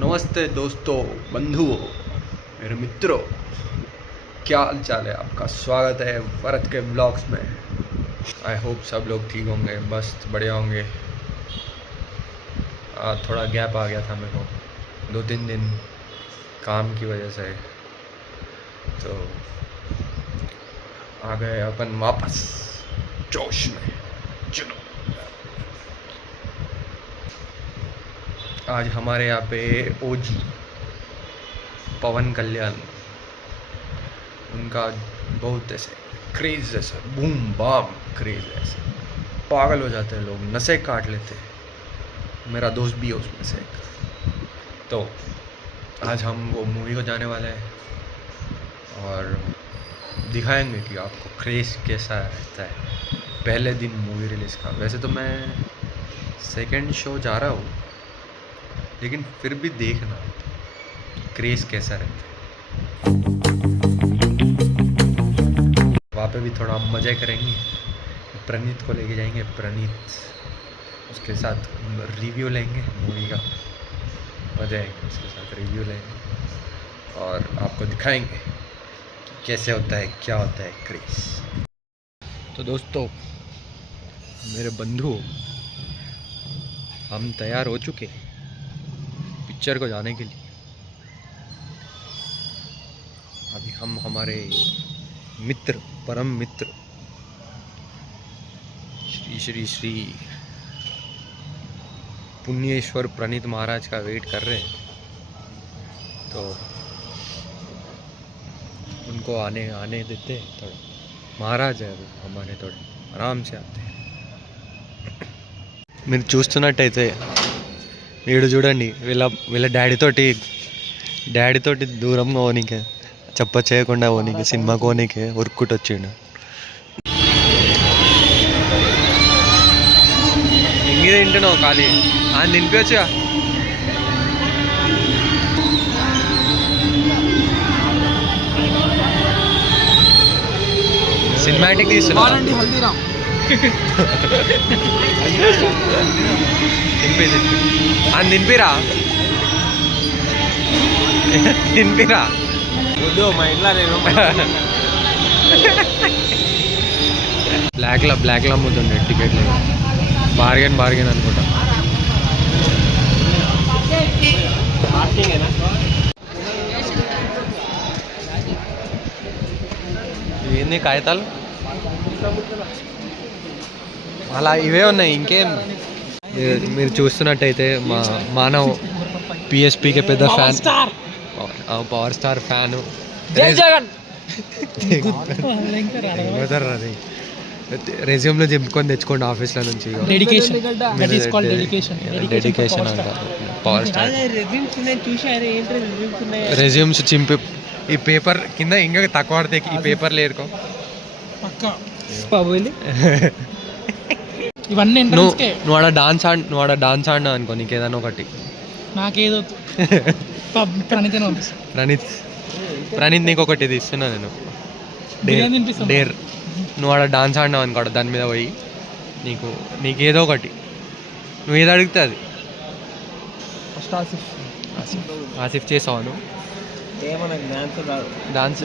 नमस्ते दोस्तों, बंधुओं, मेरे मित्रों, क्या हाल चाल है आपका। स्वागत है भरत के ब्लॉग्स में। आई होप सब लोग ठीक होंगे, मस्त बढ़िया होंगे। थोड़ा गैप आ गया था मेरे को 2-3 दिन काम की वजह से, तो आ गए अपन वापस जोश में। चलो, आज हमारे यहाँ पे ओजी पवन कल्याण, उनका बहुत ऐसे क्रेज़, ऐसा बूम बाम क्रेज़ है, ऐसे पागल हो जाते हैं लोग, नसें काट लेते हैं। मेरा दोस्त भी है उसमें से एक। तो आज हम वो मूवी को जाने वाले हैं और दिखाएंगे कि आपको क्रेज़ कैसा रहता है पहले दिन मूवी रिलीज़ का। वैसे तो मैं सेकंड शो जा रहा हूँ, लेकिन फिर भी देखना क्रेज़ कैसा रहता है। वहाँ पे भी थोड़ा मज़े करेंगे। प्रणीत को लेके जाएंगे, प्रणीत, उसके साथ रिव्यू लेंगे मूवी का, मज़ा आएगा। उसके साथ रिव्यू लेंगे और आपको दिखाएंगे कैसे होता है, क्या होता है क्रेज़। तो दोस्तों, मेरे बंधु, हम तैयार हो चुके हैं पिक्चर को जाने के लिए। अभी हम हमारे मित्र, परम मित्र श्री श्री श्री पुण्येश्वर प्रणीत महाराज का वेट कर रहे हैं। तो उनको आने देते हैं थोड़ा। महाराज है वो हमारे, थोड़े आराम से आते हैं। మీరు చూస్తున్నట్టయితే వీడు చూడండి, వీళ్ళ డాడీ తోటి దూరంగా ఓనికే, చెప్ప చేయకుండా ఓనికే, సినిమాకి ఓనికే ఉరుక్కుంటూ వచ్చిండు. ఇంకే తింటున్నావు ఖాళీ అని తినిపించగా. సినిమాటిక్ తీస్తున్నా అని తినిపిరా మా ఇంట్లో నేను బ్లాక్లో అమ్ముతుండే టికెట్లు. బార్గెన్ అనుకుంటా. ఏంది కాగితాలు అలా ఇవే ఉన్నాయి, ఇంకేం. మీరు చూస్తున్నట్టయితే మా మానవ్ పిఎస్పీకి పెద్ద ఫ్యాన్, పవర్ స్టార్ ఫ్యాను. రెజ్యూమ్లో చింపుకొని తెచ్చుకోండి ఆఫీస్లో నుంచి. డెడికేషన్ అంట పవర్ స్టార్. రెజ్యూమ్స్ చింపి ఈ పేపర్ కింద ఇంకా తక్కువ పడితే ఈ పేపర్లు ఏరుకో. ఇవన్నీ నువ్వు ఆడ డాన్స్ ఆడినావు అనుకో, నీకు ఏదైనా ఒకటి. నాకేదో ప్రణీత్ నీకు ఒకటి ఇది ఇస్తున్నా నేను, డేర్. నువ్వు ఆడ డాన్స్ ఆడినావు అనుకో, దాని మీద పోయి నీకు ఏదో ఒకటి, నువ్వు ఏదో అడిగితే అది. ఆసిఫ్ చేసావు నువ్వు డాన్స్?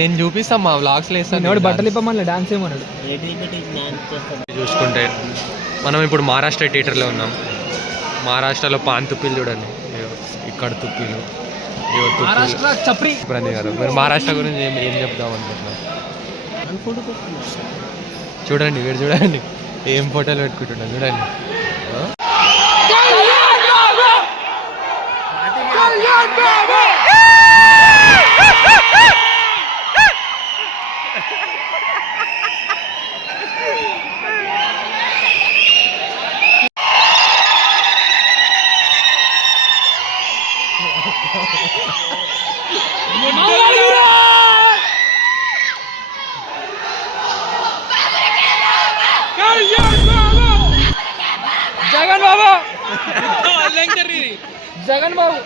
నేను చూపిస్తాను, మా వ్లాగ్స్లో వేస్తాను. బట్టలు ఇప్పమని డాన్స్ ఏమన్నాడు. చూసుకుంటే మనం ఇప్పుడు మహారాష్ట్ర థియేటర్లో ఉన్నాం. మహారాష్ట్రలో పాన్ తుప్పిలు చూడండి, ఇక్కడ తుప్పిలు, ప్రణీత్ గారు. మీరు మహారాష్ట్ర గురించి ఏం చెప్దాం అనుకుంటున్నాం? చూడండి, వీడు చూడండి ఏం ఫోటోలు పెట్టుకుంటున్నాం చూడండి. జగన్ బాబు, జగన్ బాబు.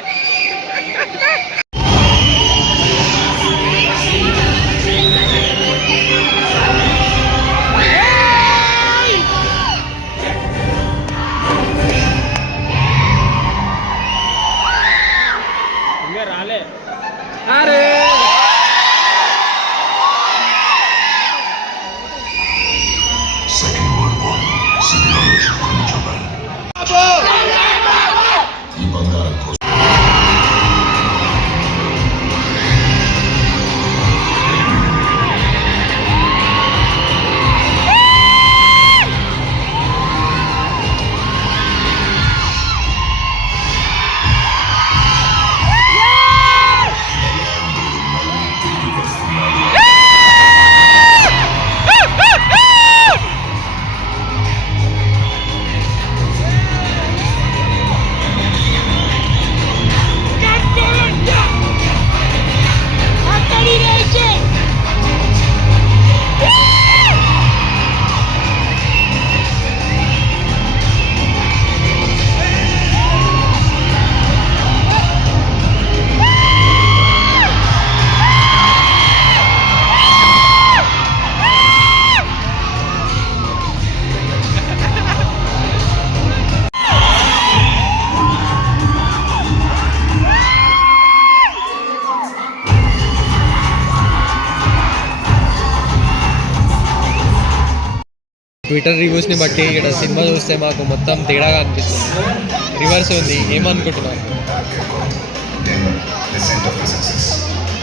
ట్విట్టర్ రివ్యూస్ని బట్టి ఇక్కడ సినిమా చూస్తే మాకు మొత్తం తేడాగా అనిపిస్తుంది. రివర్స్ ఉంది. ఏమనుకుంటున్నారు?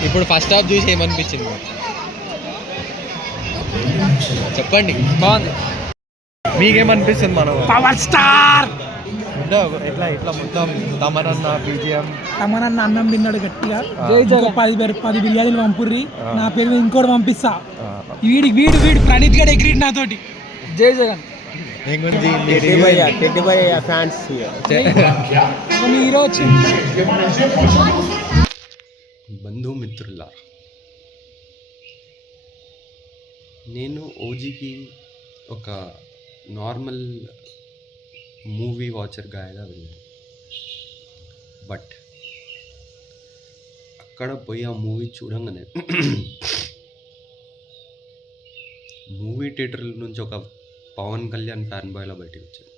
ఇప్పుడు ఫస్ట్ హాఫ్ చూసి ఏమనిపించింది మీకు? చెప్పండి. బాగుంది. మీకేమనిపిస్తుంది మనం పవర్ స్టార్ ఎట్లా ఇట్లా మొత్తం తమనన్న బీజిఎం తమనన్న అన్నం తిన్నాడు గట్టిగా. జై ఇంకో జగన్. 10 బిర్యానీలు పంపుర్రి, నా పేరు మీద ఇంకోటి పంపిస్తా. వీడు ప్రణీత్ గడ్ ఎగ్రీడ్ నాతోటి. జై జగన్. దేని గురించి ఒక హీరో వచ్చి బంధుమిత్రుల నేను ఓజీకి ఒక నార్మల్ మూవీ వాచర్ గాయగా వెళ్ళాను. బట్ అక్కడ పోయి ఆ మూవీ చూడంగానే మూవీ థియేటర్ నుంచి ఒక పవన్ కళ్యాణ్ ఫ్యాన్ బాయ్లో బయటికి వచ్చాను.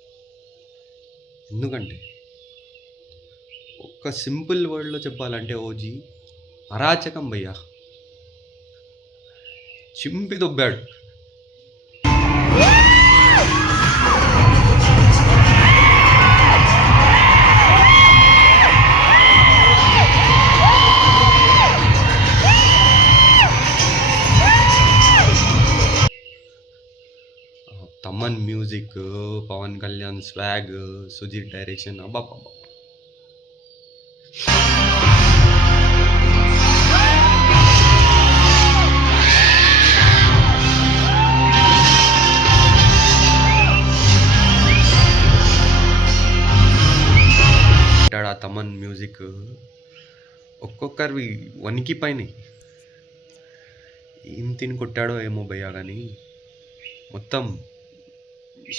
ఎందుకంటే ఒక సింపుల్ వర్డ్లో చెప్పాలంటే ఓజీ అరాచకం భయ్యా, చింపి దొబ్బాడు. Thaman music, Pawan Kalyan swag, Sujeeth direction, అబ్బా ఆ తమన్ మ్యూజిక్ ఒక్కొక్కరివి వనికి పైన ఏం తిని కొట్టాడో ఏమో భయ్యా, కానీ మొత్తం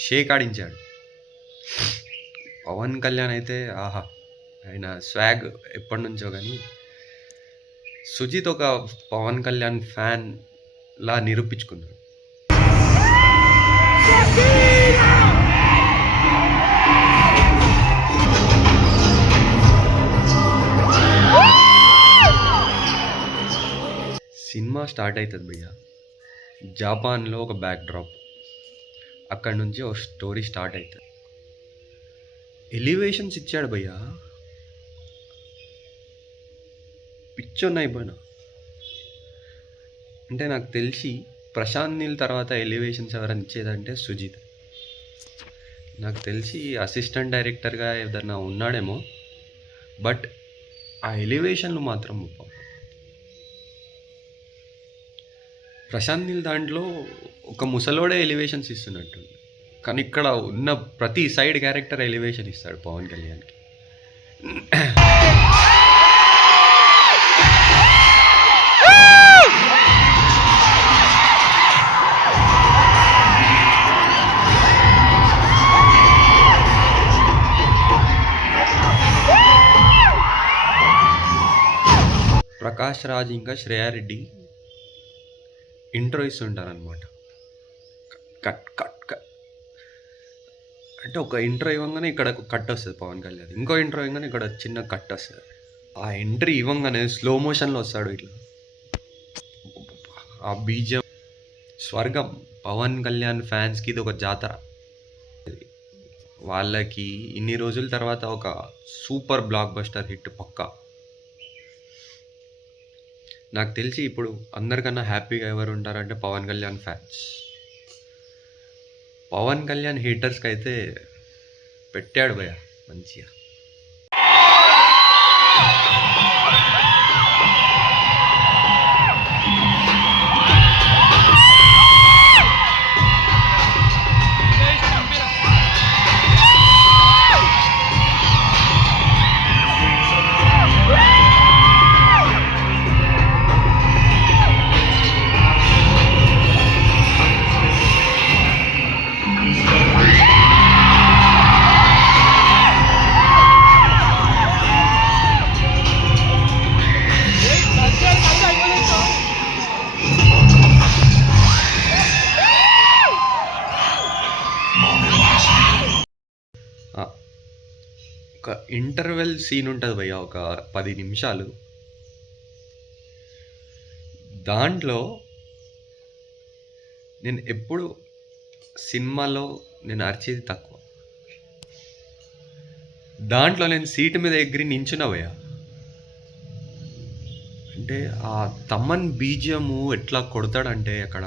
షేక్ ఆడించాడు. పవన్ కళ్యాణ్ అయితే ఆహా, ఆయన స్వాగ్ ఎప్పటి నుంచో. కానీ సుజిత్ ఒక పవన్ కళ్యాణ్ ఫ్యాన్ లా నిరూపించుకున్నాడు. సినిమా స్టార్ట్ అవుతుంది భయ్య, జపాన్లో ఒక బ్యాక్ డ్రాప్, అక్కడి నుంచి ఒక స్టోరీ స్టార్ట్ అవుతుంది. ఎలివేషన్స్ ఇచ్చాడు భయ్య, పిచ్చోన్ అయిపోయినా. అంటే నాకు తెలిసి ప్రశాంత్ నీల్ తర్వాత ఎలివేషన్స్ ఎవరైనా ఇచ్చేదంటే సుజిత్. నాకు తెలిసి అసిస్టెంట్ డైరెక్టర్గా ఏదన్నా ఉన్నాడేమో, బట్ ఆ ఎలివేషన్లు మాత్రం ప్రశాంత్ నీల్ దాంట్లో ఒక ముసలోడే ఎలివేషన్స్ ఇస్తున్నట్టు, కానీ ఇక్కడ ఉన్న ప్రతి సైడ్ క్యారెక్టర్ ఎలివేషన్ ఇస్తాడు పవన్ కళ్యాణ్కి. ప్రకాష్ రాజ్ ఇంకా Shreya Reddy intro ఇస్తుంటారనమాట. Cut cut cut అంటే ఒక ఇంట్రో ఇవ్వగానే ఇక్కడ కట్ వస్తుంది పవన్ కళ్యాణ్, ఇంకో ఇంట్రో ఇవ్వగానే ఇక్కడ చిన్న కట్ వస్తుంది. ఆ ఎంట్రీ ఇవ్వగానే స్లో మోషన్లో వస్తాడు ఇట్లా. ఆ బీజం స్వర్గం. పవన్ కళ్యాణ్ ఫ్యాన్స్కి ఇది ఒక జాతర. వాళ్ళకి ఇన్ని రోజుల తర్వాత ఒక సూపర్ బ్లాక్ బస్టర్ హిట్ పక్కా. నాకు తెలిసి ఇప్పుడు అందరికన్నా హ్యాపీగా ఎవరు ఉంటారంటే పవన్ కళ్యాణ్ ఫ్యాన్స్. పవన్ కళ్యాణ్ హీటర్స్కి అయితే పెట్టాడు భయ్య మంచిగా. ఒక ఇంటర్వెల్ సీన్ ఉంటుంది భయ్య, ఒక 10 నిమిషాలు. దాంట్లో నేను ఎప్పుడు సినిమాలో నేను అరిచేది తక్కువ, దాంట్లో నేను సీటు మీద ఎగిరి నించునవయ్యా. అంటే ఆ తమన్ బీజియము ఎట్లా కొడతాడంటే అక్కడ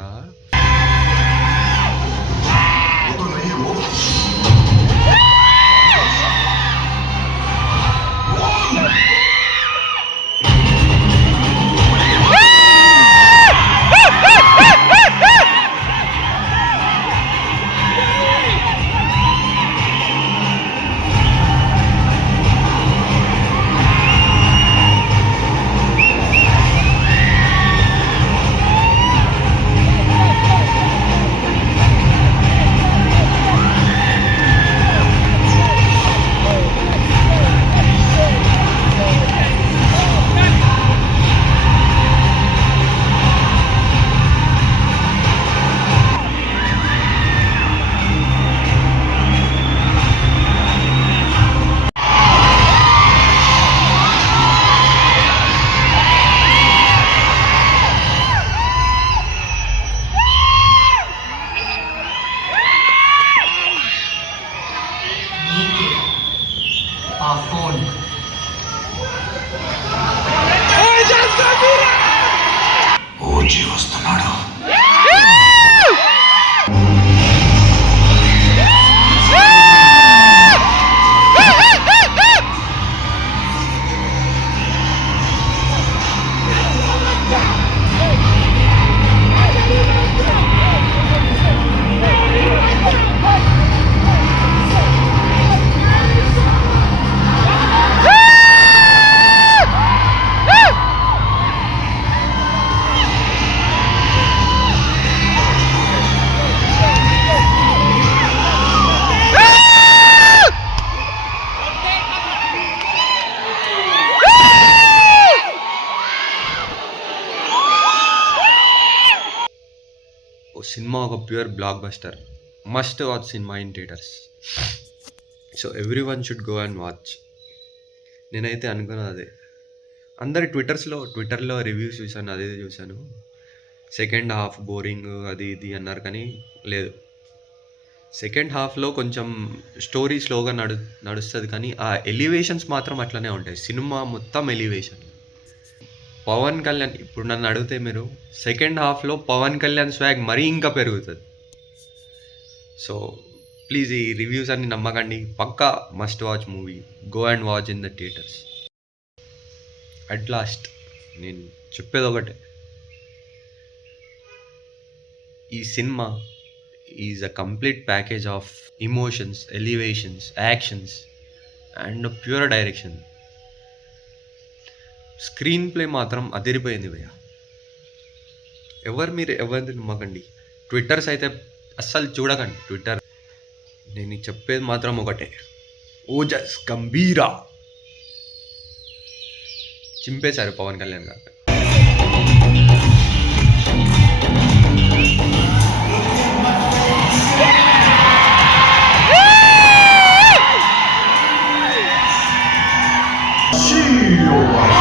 సినిమా ఒక pure block buster, must watch cinema in theatres. So every one should go and watch. నేనైతే అనుకున్నది అదే. అందరి ట్విట్టర్లో రివ్యూస్ చూశాను, అదే చూశాను. సెకండ్ హాఫ్ బోరింగ్ అది ఇది అన్నారు, కానీ లేదు. సెకండ్ హాఫ్లో కొంచెం స్టోరీ స్లోగా నడుస్తుంది, కానీ ఆ ఎలివేషన్స్ మాత్రం అట్లనే ఉంటాయి. సినిమా మొత్తం ఎలివేషన్. పవన్ కళ్యాణ్, ఇప్పుడు నన్ను అడిగితే మీరు సెకండ్ హాఫ్లో పవన్ కళ్యాణ్ స్వాగ్ మరీ ఇంకా పెరుగుతుంది. సో ప్లీజ్ ఈ రివ్యూస్ అన్ని నమ్మకండి, పక్కా must watch movie. Go and watch in the theatres. At last నేను చెప్పేది ఒకటే, ఈ సినిమా is a complete package of emotions, elevations, actions and pure direction. Screenplay మాత్రం అదిరిపోయింది భయ్య. ఎవరిని నమ్మకండి. ట్విట్టర్స్ అయితే అస్సలు చూడకండి. ట్విట్టర్ నేను చెప్పేది మాత్రం ఒకటే, ఓజస్ గంభీరా చింపేశారు పవన్ కళ్యాణ్ గారు. See you.